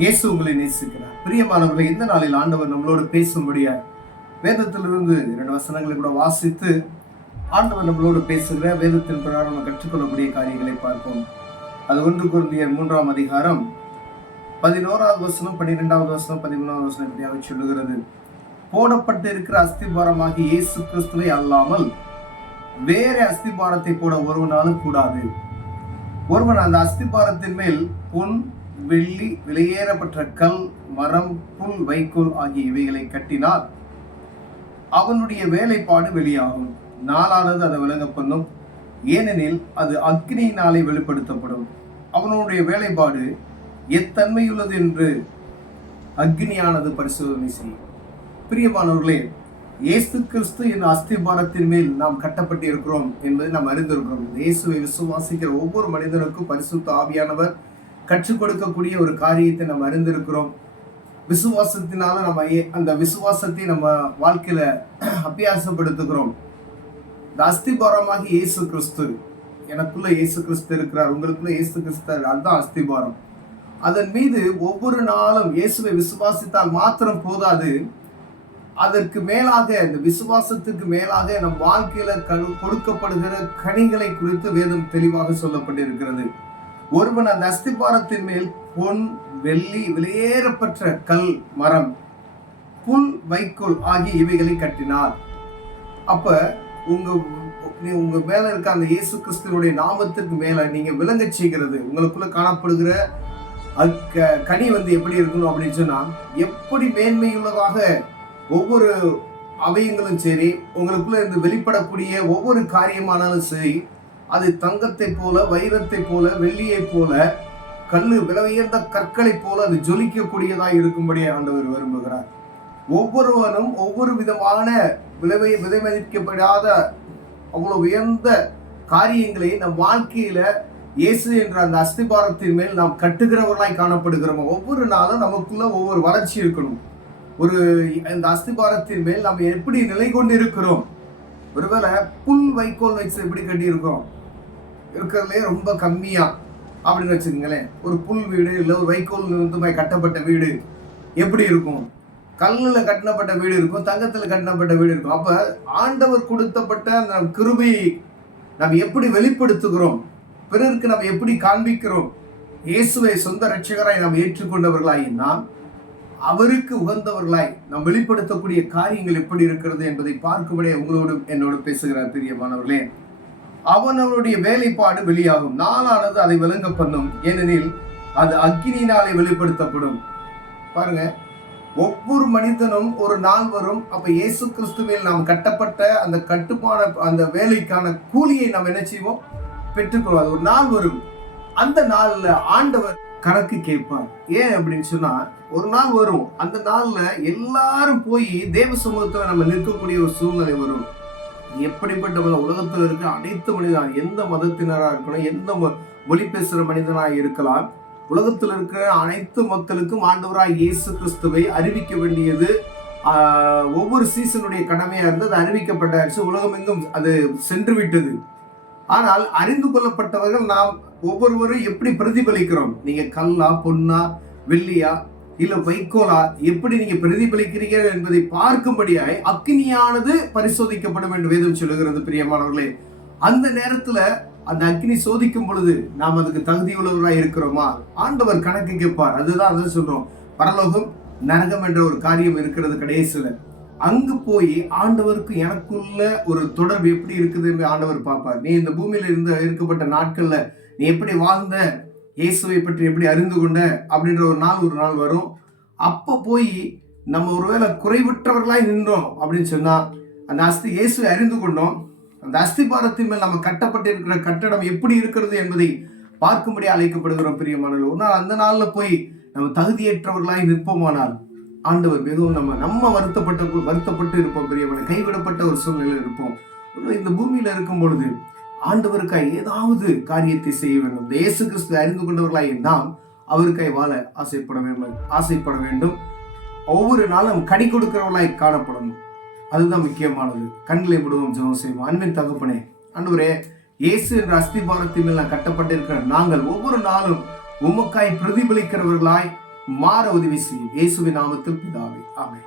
இயேசு உங்களை நேசிக்கிறார். பிரியமானவர்களை, இந்த நாளில் ஆண்டவர் நம்மளோடு பேசும்படியாய் வேதத்திலிருந்து 2 வசனங்களை கூட வாசித்து ஆண்டவர் நம்மளோடு பேசுகிற வேதத்தின் பிரகாரம் நம்ம கற்றுக்கொள்ளக்கூடிய காரியங்களை பார்ப்போம். அது 1 கொரிந்தியர் 3ஆம் அதிகாரம் 11வது வசனம், 12வது வசனம், 13வது வசனம் இப்படியாக சொல்லுகிறது. போடப்பட்டு இருக்கிற அஸ்திபாரமாகி இயேசு கிறிஸ்துவை அல்லாமல் வேற அஸ்திபாரத்தை போட ஒருவனாலும் கூடாது. ஒருவன் அந்த அஸ்திபாரத்தின் மேல் பொன், வெள்ளி, விலையேறப்பட்ட கல், மரம், புல், வைக்கோல் ஆகிய இவைகளை கட்டினால் அவனுடைய வேலைப்பாடு வெளியாகும். நாளானது அதை விளங்க பண்ணும், ஏனெனில் அது அக்னியினாலே வெளிப்படுத்தப்படும். அவனுடைய வேலைப்பாடு எத்தன்மையுள்ளது என்று அக்னியானது பரிசோதனை செய்யும். பிரியமானவர்களே, இயேசு கிறிஸ்து என் அஸ்திபாரத்தின் மேல் நாம் கட்டப்பட்டிருக்கிறோம் என்பதை நாம் அறிந்திருக்கிறோம். இயேசுவை விசுவாசிக்கிற ஒவ்வொரு மனிதனுக்கும் பரிசுத்த ஆவியானவர் கற்றுக் கொடுக்கக்கூடிய ஒரு காரியத்தை நாம் அறிந்திருக்கிறோம். விசுவாசத்தினால நம்ம அந்த விசுவாசத்தை நம்ம வாழ்க்கையில அபியாசப்படுத்துகிறோம். இந்த அஸ்திபாரமாகி இயேசு கிறிஸ்து, எனக்குள்ள இயேசு கிறிஸ்து இருக்கிறார், உங்களுக்குள்ள இயேசு கிறிஸ்து, அதுதான் அஸ்திபாரம். அதன் மீது ஒவ்வொரு நாளும் இயேசுவை விசுவாசித்தால் மாத்திரம் போதாது, அதற்கு மேலாக, இந்த விசுவாசத்துக்கு மேலாக நம் வாழ்க்கையில கொடுக்கப்படுகிற கனிகளை குறித்து வேதம் தெளிவாக சொல்லப்பட்டிருக்கிறது. ஒருவன் அந்த அஸ்திபாரத்தின் மேல் பொன், வெள்ளி, விலையேறப்பட்ட கல், மரம், புல், வைக்கோல் ஆகிய இவைகளை கட்டினார். அப்ப உங்க மேல இருக்க அந்த இயேசு கிறிஸ்துவனுடைய நாமத்திற்கு மேல நீங்க விளங்க செய்கிறது, உங்களுக்குள்ள காணப்படுகிற கனி எப்படி இருக்கணும் அப்படின்னு சொன்னா, எப்படி மேன்மையுள்ளதாக ஒவ்வொரு அவயங்களும் சரி, உங்களுக்குள்ள இருந்து வெளிப்படக்கூடிய ஒவ்வொரு காரியமானாலும் சரி, அது தங்கத்தை போல, வைரத்தை போல, வெள்ளியை போல, கல்லு, விலை உயர்ந்த கற்களை போல அது ஜொலிக்கக்கூடியதாக இருக்கும்படி ஆண்டவர் விரும்புகிறார். ஒவ்வொருவனும் ஒவ்வொரு விதமான விலை மதிக்கப்படாத அவ்வளவு உயர்ந்த காரியங்களை நம் வாழ்க்கையில இயேசு என்ற அந்த அஸ்திபாரத்தின் மேல் நாம் கட்டுகிறவர்களாய் காணப்படுகிறோம். ஒவ்வொரு நாளும் நமக்குள்ள ஒவ்வொரு வளர்ச்சி இருக்கணும். இந்த அஸ்திபாரத்தின் மேல் நாம் எப்படி நிலை கொண்டு இருக்கிறோம்? ஒருவேளை புல், வைக்கோல் வச்சு எப்படி கட்டி இருக்கோம், இருக்கிறதுலே ரொம்ப கம்மியா அப்படின்னு வச்சுக்கோங்களேன். ஒரு புல் வீடு இல்லை ஒரு வைக்கோல் கட்டப்பட்ட வீடு எப்படி இருக்கும்? கல்லுல கட்டப்பட்ட வீடு இருக்கும், தங்கத்துல கட்டப்பட்ட வீடு இருக்கும். அப்ப ஆண்டவர் கொடுத்தப்பட்ட அந்த கிருபையை நாம் எப்படி வெளிப்படுத்துகிறோம், பிறருக்கு நாம் எப்படி காண்பிக்கிறோம்? இயேசுவை சொந்த இரட்சகராய் நாம் ஏற்றுக்கொண்டவர்களாய் நாம் அவருக்கு உகந்தவர்களாய் நாம் வெளிப்படுத்தக்கூடிய காரியங்கள் எப்படி இருக்கிறது என்பதை பார்க்கும்படியே உங்களோடு என்னோடு பேசுகிறார். பிரியமானவர்களே, அவனுடைய வேலைப்பாடு வெளியாகும், நாளானது அதை விளங்க பண்ணும், ஏனெனில் அது அக்னியினாலே வெளிப்படுத்தப்படும். பாருங்க, ஒவ்வொரு மனிதனும் ஒரு நாள் வரும், அப்ப இயேசு கிறிஸ்துவில் நாம் கட்டப்பட்ட அந்த கட்டுமான அந்த வேலைக்கான கூலியை நாம் என்ன செய்வோம்? பெற்றுக்கொள்வோம். ஒரு நாள் வரும், அந்த நாள்ல ஆண்டவர் கணக்கு கேட்பார். ஏன் அப்படின்னு சொன்னா, ஒரு நாள் வரும், அந்த நாள்ல எல்லாரும் போய் தேவ சமூகத்துல நம்ம நிற்கக்கூடிய ஒரு சூழ்நிலை வரும். எப்படிப்பட்ட உலகத்தில் இருக்கிற அனைத்து மனிதன், எந்த மதத்தினராக இருக்கணும், எந்த மொழி பேசுகிற மனிதனாக இருக்கலாம், உலகத்தில் இருக்கிற அனைத்து மக்களுக்கும் ஆண்டவராய் இயேசு கிறிஸ்துவை அறிவிக்க வேண்டியது ஒவ்வொரு சீசனுடைய கடமையா இருந்து அது அறிவிக்கப்பட்டாச்சு. உலகம் எங்கும் அது சென்று விட்டது. ஆனால் அறிந்து கொள்ளப்பட்டவர்கள் நாம் ஒவ்வொருவரும் எப்படி பிரதிபலிக்கிறோம்? நீங்க கல்லா, பொன்னா, வெள்ளியா, இல்ல வைக்கோலா, எப்படி நீங்க பிரதிபலிக்கிறீர்கள் என்பதை பார்க்கும்படியாய் அக்னியானது பரிசோதிக்கப்படும் என்று வேதம் சொல்லுகிறது. பிரியமானவர்களே, அந்த நேரத்துல அந்த அக்னி சோதிக்கும் பொழுது நாம் அதுக்கு தகுதி உள்ளவர்களாய் இருக்கிறோமா? ஆண்டவர் கணக்கு கேட்பார். அதுதான் அதை சொல்றோம், பரலோகம், நரகம் என்ற ஒரு காரியம் இருக்கிறது கடைசியில. அங்கு போய் ஆண்டவருக்கு எனக்குள்ள ஒரு தொடர்பு எப்படி இருக்குது என்று ஆண்டவர் பார்ப்பார். நீ இந்த பூமியில இருக்கப்பட்ட நாட்கள்ல நீ எப்படி வாழ்ந்த, இயேசுவை பற்றி எப்படி அறிந்து கொண்ட அப்படின்ற ஒரு நாள் வரும். அப்போ போய் நம்ம ஒருவேளை குறைவுற்றவர்களாய் நின்றோம் அப்படின்னு சொன்னா, அந்த இயேசுவை அறிந்து கொண்டோம், அந்த அஸ்திபாரத்தின் மேல் நம்ம கட்டப்பட்டிருக்கிற கட்டடம் எப்படி இருக்கிறது என்பதை பார்க்கும்படி அழைக்கப்படுகிறோம். பிரியமானவர்கள், ஒரு நாள் அந்த நாள்ல போய் நம்ம தகுதியற்றவர்களாய் நிற்போமானால் ஆண்டவர் மிகவும் நம்ம வருத்தப்பட்டு இருப்போம். பிரியமான கைவிடப்பட்ட ஒரு சூழ்நிலையில் இருப்போம். இந்த பூமியில இருக்கும் பொழுது ஆண்டவருக்காய் ஏதாவது காரியத்தை செய்ய வேண்டும். இயேசு கிறிஸ்து அறிந்து கொண்டவர்களாய் நாம் அவருக்காய் வாழ ஆசைப்பட வேண்டும். ஒவ்வொரு நாளும் கனி கொடுக்கிறவர்களாய் காணப்படணும். அதுதான் முக்கியமானது. கண்களை விடுவோம், ஜெபம் செய்வோம். அன்பின் தகப்பனே, ஆண்டவரே, இயேசு என்ற அஸ்திபாரத்தின் மேல் கட்டப்பட்டிருக்கிற நாங்கள் ஒவ்வொரு நாளும் உமக்காய் பிரதிபலிக்கிறவர்களாய், மாற உதவி செய்யும். இயேசுவின் நாமத்தில் பிதாவே, ஆமென்.